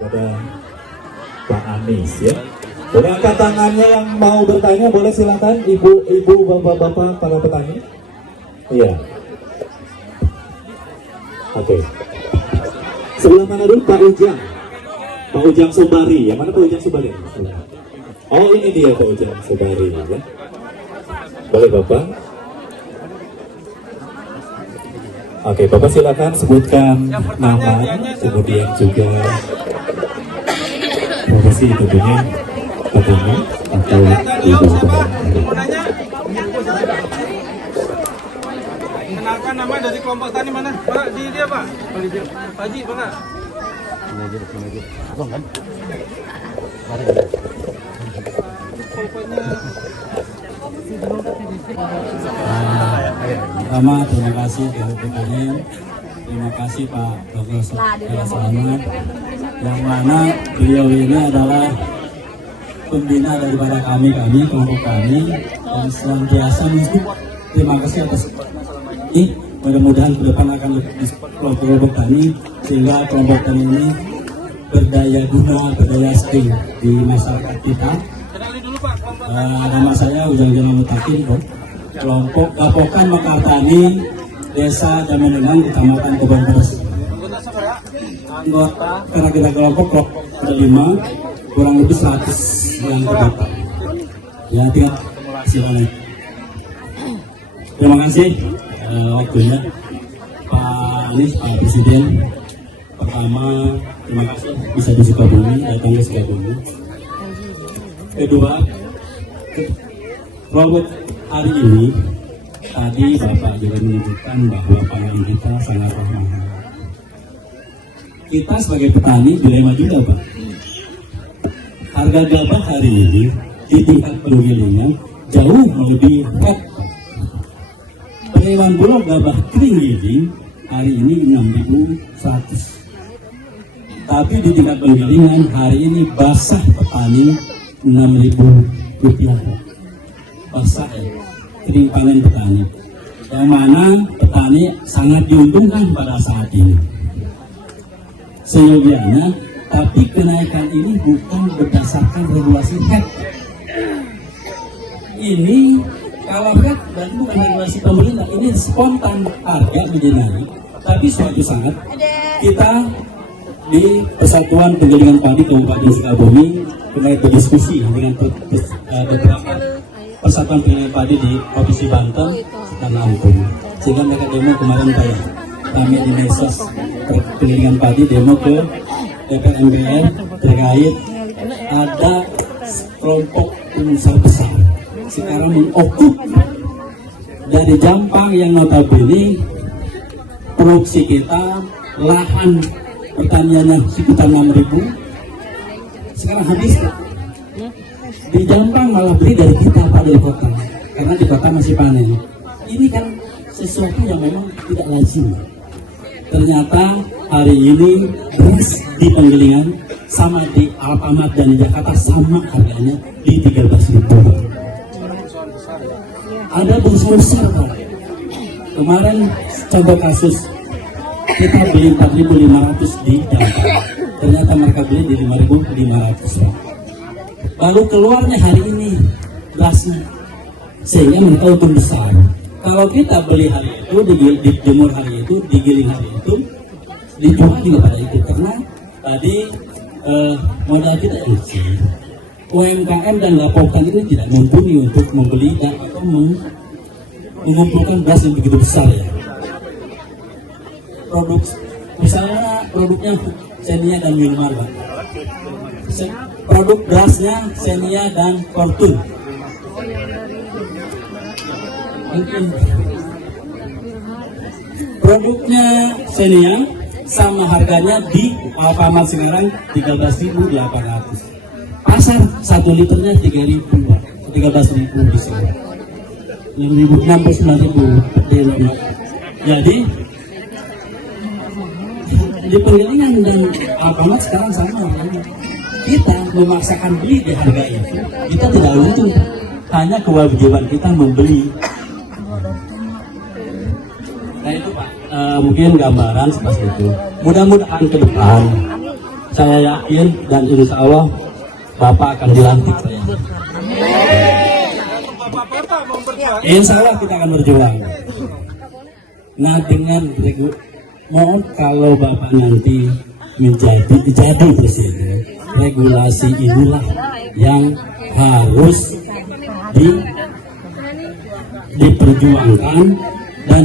kepada Pak Anies ya. Boleh angkat tangannya yang mau bertanya, boleh silakan ibu-ibu, bapak-bapak, para petani. Iya. Oke. Sebelah mana dulu Pak Ujang? Pak Ujang Sobari. Yang mana Pak Ujang Sobari? Oh ini dia Pak Ujang Sobari ya. Boleh Bapak? Oke, Bapak silakan sebutkan nama, kemudian juga profesi tentunya petani atau ibu. Kenalkan nama dari kelompok tani mana? Pak, di dia Pak. Pak Haji, Pak. Abang kan? Pertama, terima kasih BPPN, terima kasih Pak Dr. Selamat, yang mana beliau ini adalah pembina daripada kami kelompok kami, dan senantiasa mendukung. Terima kasih atas ini. Mudah-mudahan ke depan akan lebih kelompok tani, sehingga kelompok tani ini berdaya guna, berdaya skill di masyarakat kita. Nama saya Ujang Jamal Mutakin, kelompok Gapokan Mekartani, Desa Damenengan, Kecamatan Kebon Pedes. Anggota karena kita kelompok ada 5, kurang lebih 100 yang terdaftar. Ya, tinggal silakan. Terima kasih waktunya Pak Anies, Pak Presiden. Pertama, terima kasih bisa di Sukabumi, datang ke Sukabumi. Kedua, kelompok hari ini tadi Bapak juga menunjukkan bahwa pangan kita sangat mahal. Kita sebagai petani dilema juga Pak. Harga gabah hari ini di tingkat penggilingan jauh melebihi hek. Penerimaan bulog gabah kering giling hari ini 6.100. Tapi di tingkat penggilingan hari ini basah petani 6.000 rupiah. Basah ya, kering panen petani. Yang mana petani sangat diuntungkan pada saat ini. Seyogianya, tapi kenaikan ini bukan berdasarkan regulasi HEC. Ini kalau HEC dan bukan regulasi pemerintah, ini spontan harga menjadi naik. Tapi suatu saat kita di Persatuan Penggilingan Padi Kabupaten Sukabumi mulai berdiskusi dengan beberapa persatuan penggilingan padi di Provinsi Banten dan Lampung, sehingga mereka demo kemarin kami di Mesos Penggilingan Padi demo ke DPR MPR terkait ada kelompok pengusaha besar sekarang mengokup dari Jampang yang notabene produksi kita lahan pertaniannya sekitar 6.000 sekarang habis. Di Jampang malah beli dari kita Pak, dari kota, karena di kota masih panen. Ini kan sesuatu yang memang tidak lazim. Ternyata hari ini beras di Penggilingan sama di Alfamart dan di Jakarta sama harganya di 13.000. Ada besar Pak. Kemarin contoh kasus kita beli 4.500 di Jakarta, ternyata mereka beli di 5.500. Lalu keluarnya hari ini berasnya, sehingga mereka untung besar. Kalau kita beli hari itu, dijemur hari itu, digiling hari itu, dijual juga pada itu. Karena tadi modal kita kecil. UMKM dan Gapokan ini tidak mumpuni untuk membeli dan atau mengumpulkan beras yang begitu besar ya. Produk, misalnya produknya Xenia dan Wilmar, Pak. Produk berasnya Xenia dan Fortune. Mungkin produknya Xenia sama harganya di Alfamart sekarang 13.800. Pasar 1 liternya 3.000, 13.000 di sini. 6.000, 69.000. Jadi di Penggilingan dan Alfamart sekarang sama. Kita memaksakan beli di harga itu, kita tidak untung. Hanya kewajiban kita membeli. Nah itu Pak, mungkin gambaran seperti itu. Mudah-mudahan ke depan saya yakin dan insya Allah Bapak akan dilantik saya. Insya Allah kita akan berjuang. Nah dengan mohon kalau Bapak nanti jadi presiden, regulasi inilah yang harus diperjuangkan, dan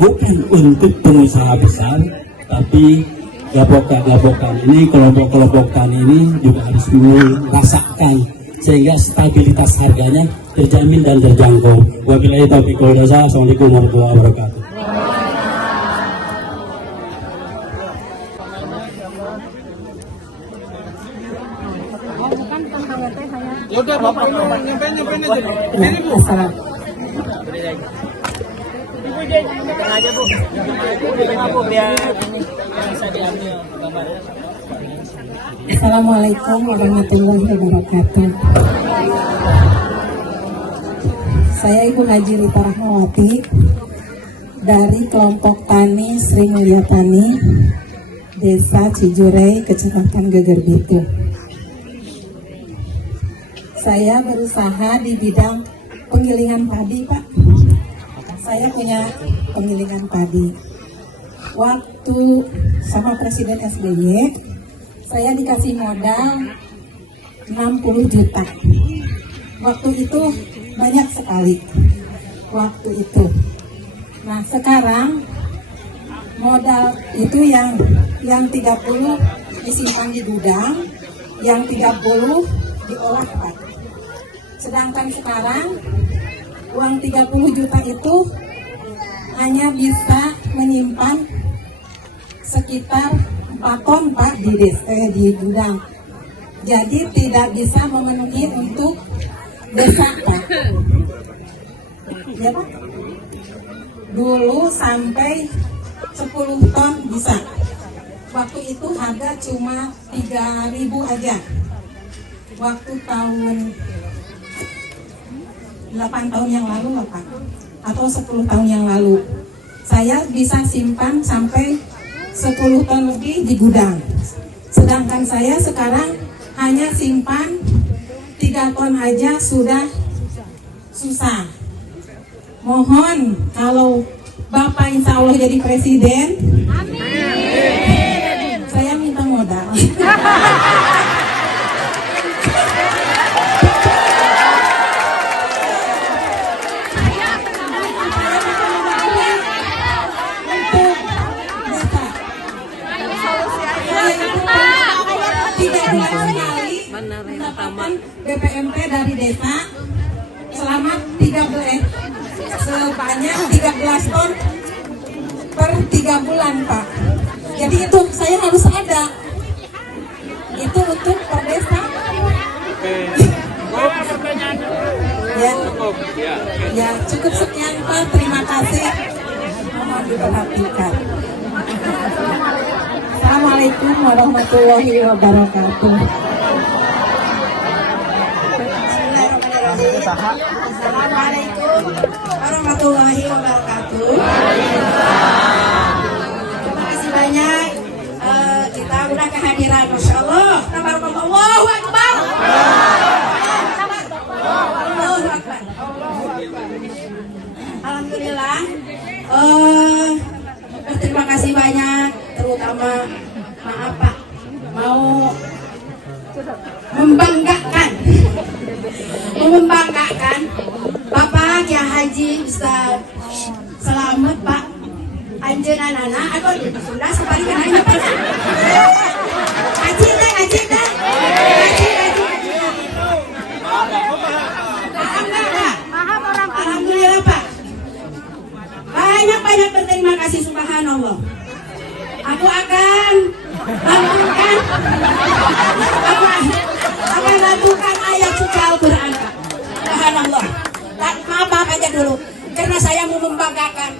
bukan untuk pengusaha besar, tapi gapokan ini, kelompok-kelompok tani ini juga harus merasakan sehingga stabilitas harganya terjamin dan terjangkau. Wabillahi taufiq wal hidayah. Assalamualaikum warahmatullahi wabarakatuh. Ya udah Bapak nyampein aja. Ini Bu. Assalamualaikum warahmatullahi wabarakatuh. Saya Ibu Haji Rita Rahmawati dari kelompok tani Sri Mulia Tani, Desa Cijurei, Kecamatan Gegerbitu. Saya berusaha di bidang penggilingan padi, Pak. Saya punya penggilingan padi. Waktu sama Presiden SBY, saya dikasih modal 60 juta. Waktu itu banyak sekali. Waktu itu. Nah, sekarang modal itu yang 30 disimpan di gudang, yang 30 diolah, Pak. Sedangkan sekarang uang 30 juta itu hanya bisa menyimpan sekitar 4 ton, Pak, di gudang. Jadi tidak bisa memenuhi untuk desa, Pak. Ya, Pak. Dulu sampai 10 ton bisa. Waktu itu harga cuma 3.000 aja. Waktu tahun 8 tahun yang lalu lah, Pak, atau 10 tahun yang lalu, saya bisa simpan sampai 10 ton lebih di gudang. Sedangkan saya sekarang hanya simpan 3 ton aja sudah susah. Mohon kalau Bapak insya Allah jadi presiden, amin, saya minta modal. Mendapatkan BPMP dari desa selama sebanyak 13 ton per 3 bulan, Pak. Jadi itu saya harus ada. Itu untuk per desa. Ya, cukup sekian, Pak. Terima kasih. Mohon diperhatikan. Assalamualaikum warahmatullahi wabarakatuh. Assalamualaikum warahmatullahi wabarakatuh. Terima kasih banyak. Kita udah kehadiran, Masya Allah. Allahu Akbar. Allahu Akbar. Alhamdulillah. Terima kasih banyak, terutama maaf Pak, mau membanggakan Bapak Kiai Haji bisa selamat, Pak. Anjeunna nana atau di Sunda sabari kana nya Pak. Haji dah. Alhamdulillah, Pak. Banyak berterima kasih, subhanallah. Aku akan lantunkan ayat suci Al-Quran, Pak. Subhanallah. Maaf aja dulu, karena saya mau membanggakan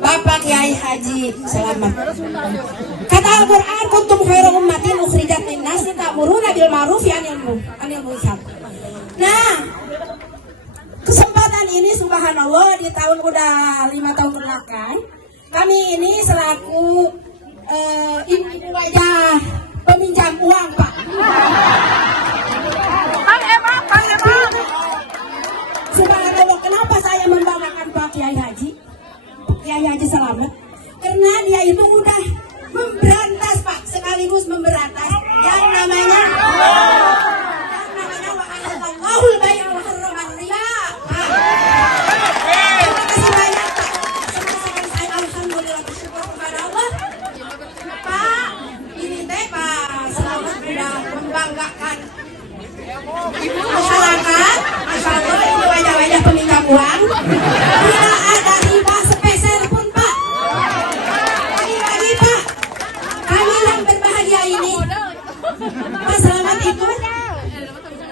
Bapak Kiai Haji Selamat. Kata Al-Quran, kuntum khairu ummatin ukhrijat linnas ta'muruna bil ma'ruf wa anil munkar. Nah, kesempatan ini subhanallah di tahun udah 5 tahun belakang, kami ini selaku ibu wajah peminjam uang, Pak. Subhanallah, kenapa saya membanggakan Pak Kiai Haji Selamet? Karena dia itu udah memberantas, Pak, sekaligus memberantas yang namanya wa'ahallahul bai'a wa harraman riba. Terima kasih banyak, Pak. Saya alhamdulillah bersyukur kepada Allah. Pak, ini teh Pak Selamet sudah membanggakan masyarakat. Masya Allah, ini wajah-wajah peminjam uang. Tidak ada riba sepeser pun, Pak. Lagi-lagi, Pak, kami yang berbahagia ini, Pak Selamet itu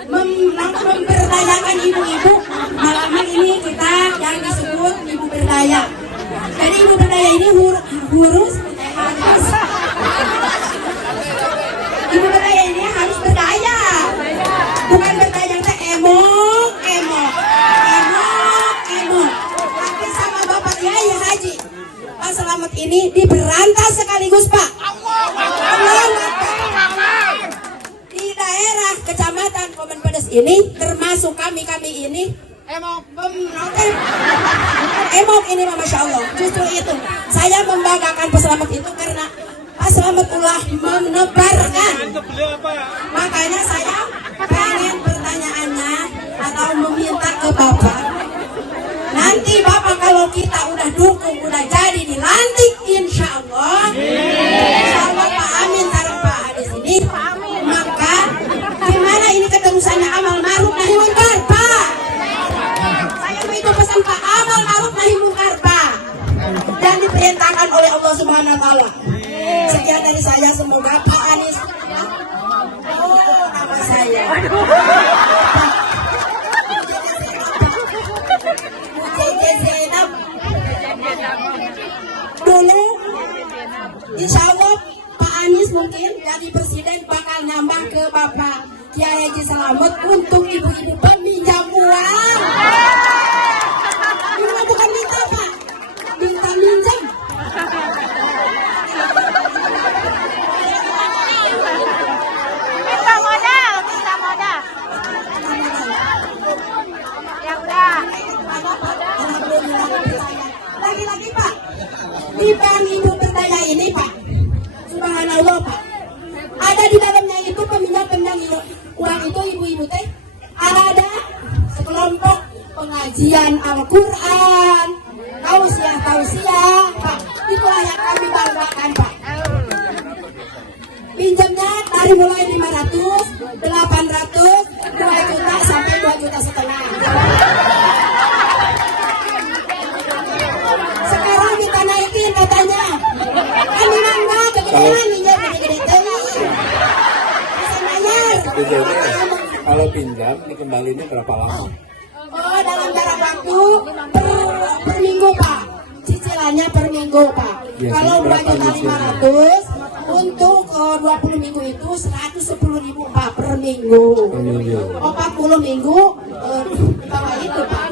memberdayakan ibu-ibu. Malam ini kita yang disebut ibu berdaya. Jadi ibu berdaya ini harus ibu berdaya ini harus berdaya, bukan berdaya teh emok. Tapi sama Bapak Kiai Haji Pak Selamet ini diberantas sekaligus, Pak. Di daerah kecamatan Komen Pedes ini, termasuk kami ini emok ini, Masya Allah. Justru itu saya membanggakan Pak Selamet itu karena Pak Selamet telah menebarkan. Makanya saya pengen pertanyaannya atau meminta ke Bapak, nanti Bapak kalau kita udah dukung, udah jadi dilantik, insya Allah Pak Amin taruh Pak di sini, maka gimana ini keterusannya amal ma'ruf nahi munkar, Pak. Saya itu pesan Pak, amal ma'ruf nahi munkar, Pak, dan diperintahkan oleh Allah Subhanahu wa Ta'ala. Sekian dari saya, semoga Pak Anies. Oh, nama saya Zainab. Dulu insya Allah Pak Anies mungkin jadi presiden bakal nambah ke Bapak Kiai Haji Selamet untuk ibu-ibu peminjam uang. Ini bukan minta, Pak, minta minjam. Lagi-lagi, Pak, di bank ibu berdaya ini, Pak, subhanallah, Pak, ada di dalamnya itu peminjam uang itu ibu-ibu teh, ada sekelompok pengajian Al-Quran, tausiah, Pak, itulah yang kami banggakan, Pak. Pinjamnya dari mulai 500, 800, 2 juta sampai 2,5 juta. Sekarang kita naikin katanya. Kami mangga kegedean ini gede-gede teh. Bisa bayar. Kalau pinjam dikembalinya berapa lama? Oh, dalam jarak waktu per minggu, Pak. Cicilannya per minggu, Pak. Ya, kalau berapa 2.500.000 untuk 20 minggu itu 110.000, Pak, per minggu. 40 minggu bawah itu, Pak.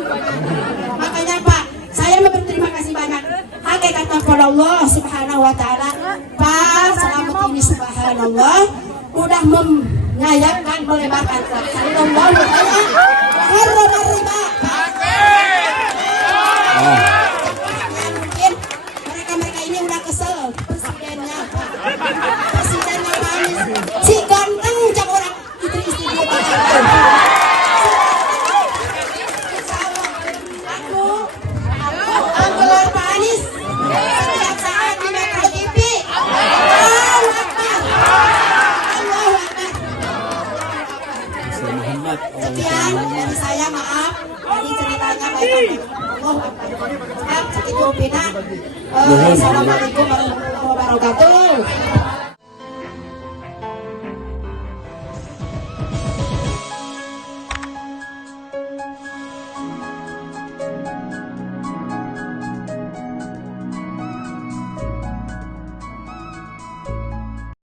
Makanya, Pak, saya berterima kasih banyak. Hakikatnya kepada Allah Subhanahu wa Ta'ala, Pak Selamet ini subhanallah udah menyayangkan, melebarkan Allah harraman riba, Pak. Mungkin mereka ini udah kesel presidennya, Pak. Presidennya Pak Anies si ganteng cak orang istri dia, Pak. Aku anggelar Pak Anies setiap saat di Metro TV. Allahu Akbar. Allahu Akbar. Sekian dari saya, maaf. Ini ceritanya baik. Allahu Akbar. Sekian segitu Pina. Assalamualaikum warahmatullahi wabarakatuh.